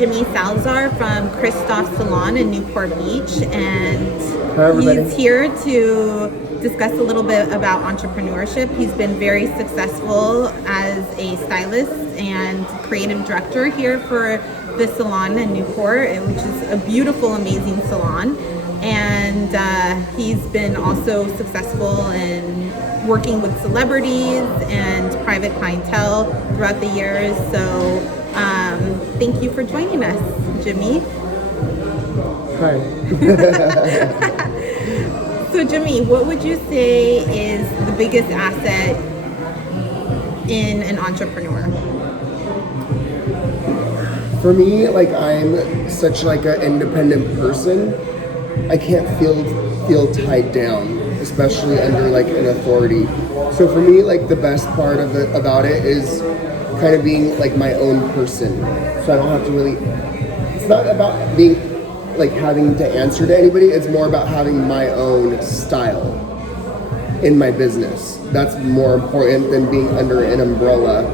Jimmy Salazar from Christoph Salon in Newport Beach, and he's here to discuss a little bit about entrepreneurship. He's been very successful as a stylist and creative director here for the salon in Newport, which is a beautiful, amazing salon. And he's been also successful in working with celebrities and private clientele throughout the years. So thank you for joining us, Jimmy. Hi. So Jimmy, what would you say is the biggest asset in an entrepreneur? For me, like, I'm such like an independent person. I can't feel tied down, especially under like an authority. So for me, like, the best part of it about it is kind of being like my own person. So I don't have to really, it's not about being like having to answer to anybody. It's more about having my own style in my business. That's more important than being under an umbrella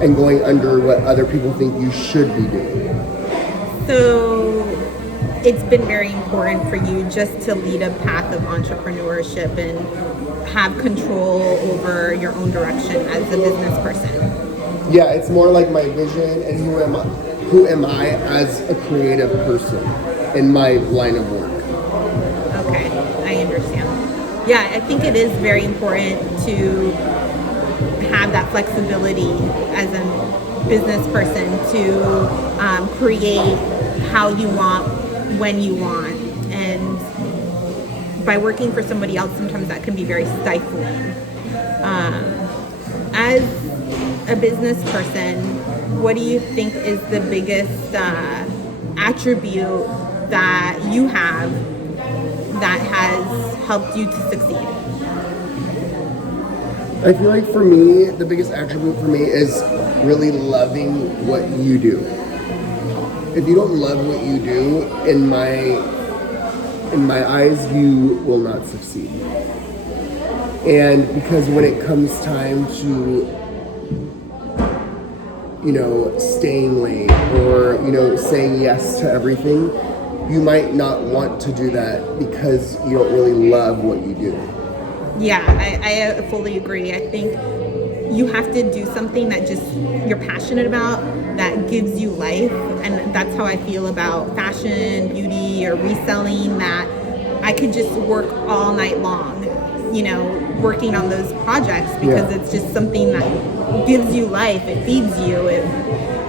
and going under what other people think you should be doing. So it's been very important for you just to lead a path of entrepreneurship and have control over your own direction as a business person. Yeah, it's more like my vision and who am I as a creative person in my line of work. Okay, I understand. Yeah, I think it is very important to have that flexibility as a business person to create how you want, when you want. And by working for somebody else, sometimes that can be very stifling. As a business person, what do you think is the biggest attribute that you have that has helped you to succeed? I feel like for me, the biggest attribute for me is really loving what you do. If you don't love what you do, in my eyes, you will not succeed. And because when it comes time to, staying late or, saying yes to everything, you might not want to do that because you don't really love what you do. Yeah, I fully agree. I think you have to do something that just you're passionate about, that gives you life. And that's how I feel about fashion, beauty, or reselling, that I could just work all night long, working on those projects because it's just something that gives you life. It feeds you.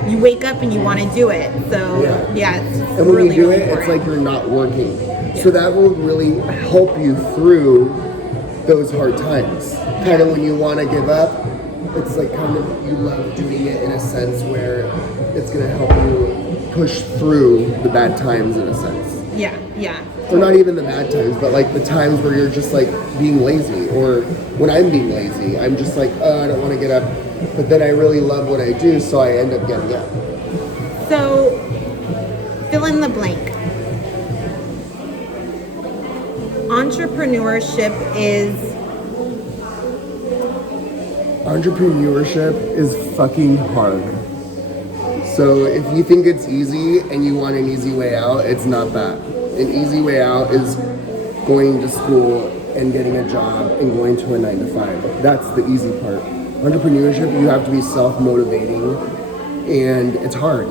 You wake up and you want to do it. So it's and when really, you do really it, important. it's like you're not working. So that will really help you through those hard times. Kind of when you want to give up, it's like kind of you love doing it in a sense where it's going to help you push through the bad times in a sense. Yeah. Or not even the bad times, but like the times where you're just like being lazy, or when I'm being lazy, I'm just like, I don't want to get up, but then I really love what I do, so I end up getting up. So, fill in the blank. Entrepreneurship is fucking hard. So if you think it's easy and you want an easy way out, it's not that. An easy way out is going to school and getting a job and going to a 9-to-5. That's the easy part. Entrepreneurship, you have to be self-motivating, and it's hard.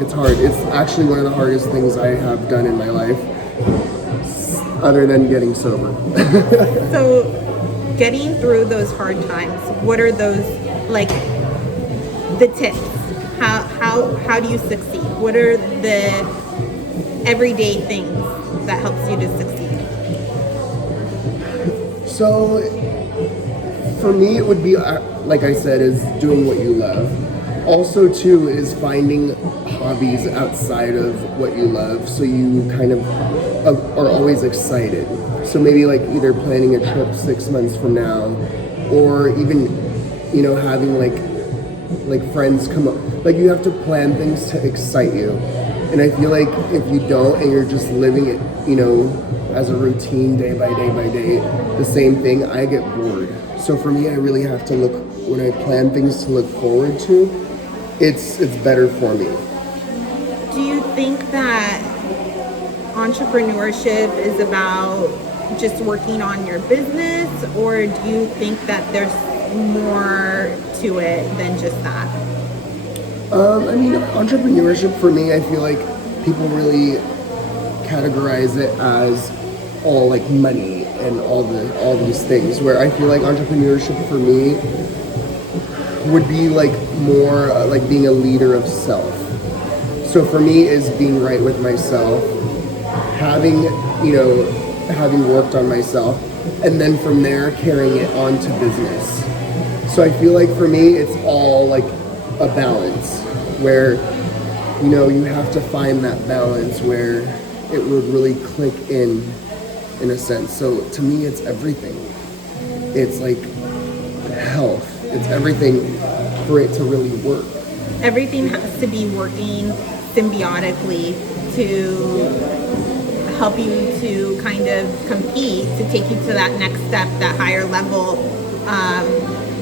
It's hard. It's actually one of the hardest things I have done in my life, other than getting sober. So, getting through those hard times, what are those, like, the tips? How do you succeed? What are the everyday things that helps you to succeed? So, for me, it would be, like I said, is doing what you love. Also, too, is finding hobbies outside of what you love, so you kind of are always excited. So maybe like either planning a trip 6 months from now, or even, having like friends come up. Like, you have to plan things to excite you. And I feel like if you don't, and you're just living it, as a routine day by day by day, the same thing, I get bored. So for me, I really have to when I plan things to look forward to, it's better for me. entrepreneurship is about just working on your business, or do you think that there's more to it than just that? I mean, entrepreneurship for me, I feel like people really categorize it as all like money and all these things. Where I feel like entrepreneurship for me would be like more like being a leader of self. So for me, is being right with myself, having having worked on myself, and then from there carrying it on to business. So I feel like for me, it's all like a balance where, you have to find that balance where it would really click in a sense. So to me, it's everything. It's like health. It's everything for it to really work. Everything has to be working symbiotically to help you to kind of compete, to take you to that next step, that higher level,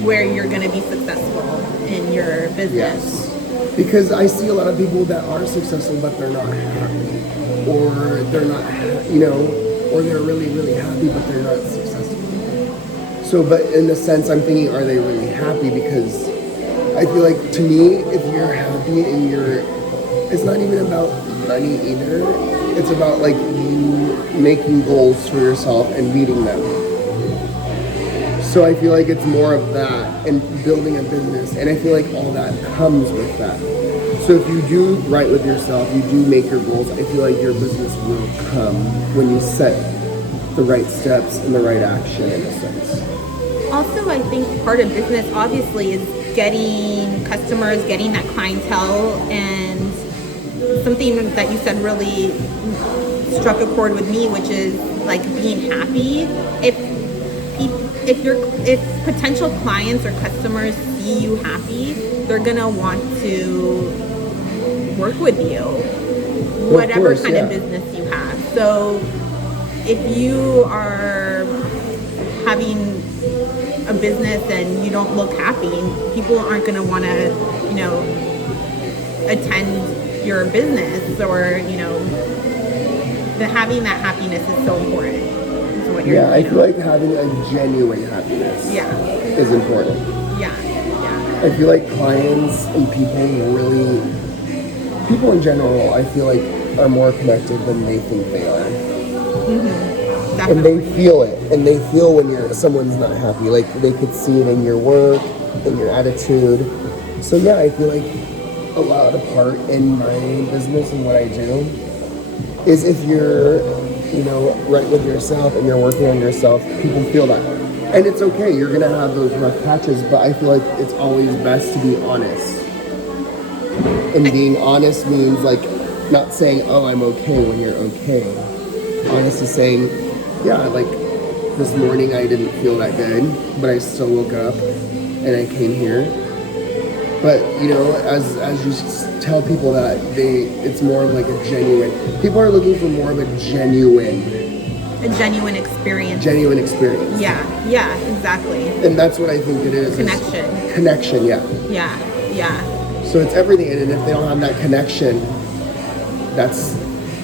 where you're going to be successful in your business. Yes. Because I see a lot of people that are successful, but they're not happy. Or they're not, or they're really, really happy, but they're not successful. So, but in the sense, I'm thinking, are they really happy? Because I feel like, to me, if you're happy and it's not even about money either. It's about like you making goals for yourself and meeting them. So I feel like it's more of that and building a business, and I feel like all that comes with that. So if you do right with yourself, you do make your goals, I feel like your business will come when you set the right steps and the right action in a sense. Also, I think part of business obviously is getting customers, getting that clientele, and something that you said really struck a chord with me, which is like being happy. If potential clients or customers see you happy, they're gonna want to work with you, whatever kind of business you have. So if you are having a business and you don't look happy, people aren't gonna want to, attend your business, or having that happiness is so important. I feel like having a genuine happiness is important. I feel like clients and people in general, I feel like are more connected than they think they are. Mm-hmm. And they feel it, and they feel when someone's not happy. Like they could see it in your work, in your attitude. So I feel like a lot of part in my business and what I do is if you're right with yourself and you're working on yourself, people feel that. And it's okay, you're gonna have those rough patches, but I feel like it's always best to be honest. And being honest means like not saying, oh, I'm okay when you're okay. Honest is saying, like this morning I didn't feel that good, but I still woke up and I came here. But as you tell people that, it's more of like a genuine. People are looking for more of a genuine experience. Genuine experience. Yeah, exactly. And that's what I think it is. Connection. Yeah. So it's everything, and if they don't have that connection, that's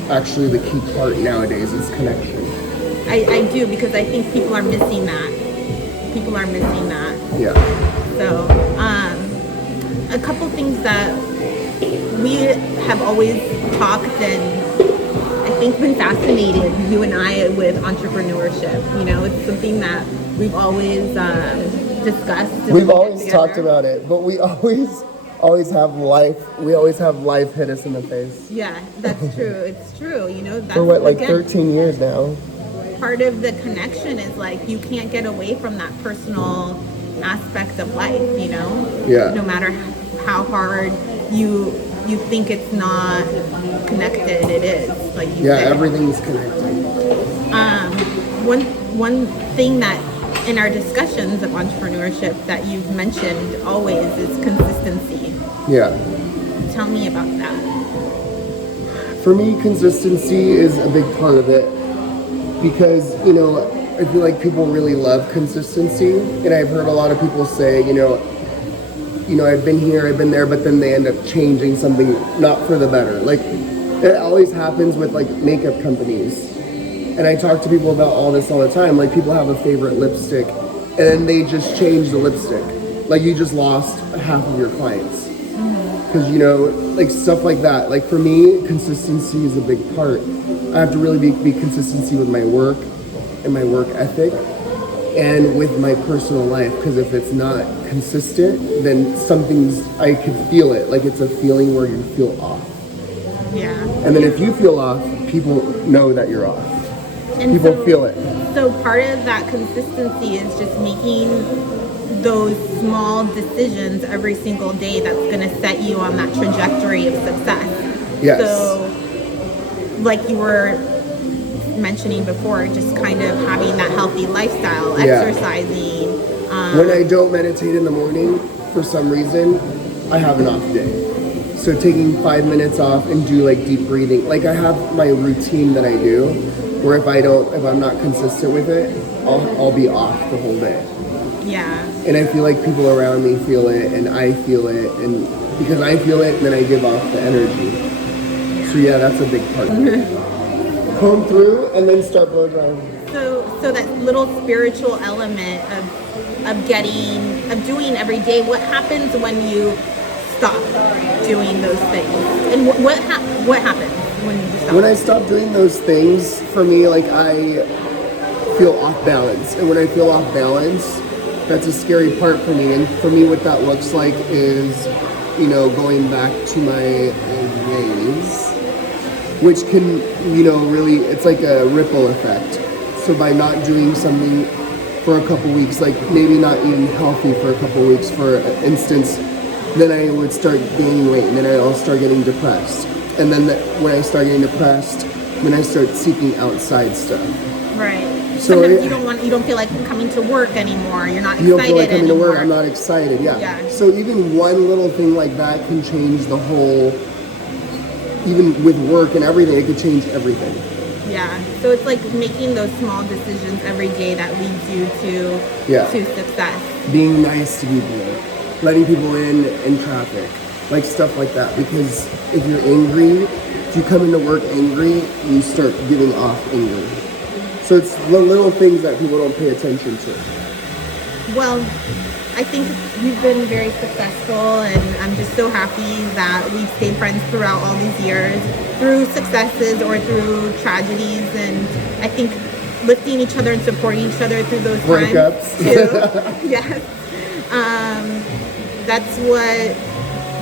actually the key part nowadays is connection. I do, because I think people are missing that. Yeah. So, a couple things that we have always talked and I think been fascinated, you and I, with entrepreneurship. It's something that we've always discussed. We've always talked about it, but we always have life. We always have life hit us in the face. Yeah, that's true. It's true. That's for what, like 13 years now. Part of the connection is like you can't get away from that personal aspect of life. Yeah. No matter how hard you think it's not connected, it is. Like you say. Everything's connected. One thing that in our discussions of entrepreneurship that you've mentioned always is consistency. Yeah. Tell me about that. For me, consistency is a big part of it because, I feel like people really love consistency, and I've heard a lot of people say, I've been here, I've been there, but then they end up changing something not for the better. Like, It always happens with like makeup companies. And I talk to people about all this all the time. Like people have a favorite lipstick and then they just change the lipstick. Like you just lost half of your clients. Because, you know, like stuff like that. Like for me, consistency is a big part. I have to really be consistency with my work and my work ethic and with my personal life. Because if it's not consistent, then I can feel it. Like it's a feeling where you feel off. Yeah. And then if you feel off, people know that you're off. And people feel it. So part of that consistency is just making those small decisions every single day that's going to set you on that trajectory of success. Yes. So like you were mentioning before, just kind of having that healthy lifestyle, exercising. When I don't meditate in the morning, for some reason, I have an off day. So taking 5 minutes off and do like deep breathing. Like I have my routine that I do, where if I'm not consistent with it, I'll be off the whole day. Yeah. And I feel like people around me feel it, and I feel it, and because I feel it, then I give off the energy. So yeah, that's a big part of it. Comb through and then start blow drying. So that little spiritual element of doing every day. What happens when you stop doing those things? And what happens when you stop? When I stop doing those things, for me, like I feel off balance, and when I feel off balance, that's a scary part for me. And for me, what that looks like is, you know, going back to my ways, which can, you know, really, it's like a ripple effect. So by not doing something for a couple weeks, like maybe not eating healthy for a couple weeks, for instance, then I would start gaining weight, and then I'll start getting depressed. And then when I start getting depressed, then I start seeking outside stuff. Right. So sometimes you don't feel like coming to work anymore. You're not excited You don't feel like coming anymore. to work. I'm not excited. Yeah. So even one little thing like that can change the whole. Even with work and everything, it could change everything. Yeah. So it's like making those small decisions every day that leads you to success. Being nice to people, letting people in traffic, like stuff like that. Because if you're angry, if you come into work angry, you start giving off anger. So it's the little things that people don't pay attention to. Well, I think we've been very successful, and I'm just so happy that we've stayed friends throughout all these years, through successes or through tragedies, and I think lifting each other and supporting each other through those breakups too. Yes.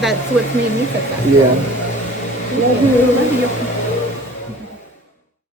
That's what's made me successful. Yeah. Love you.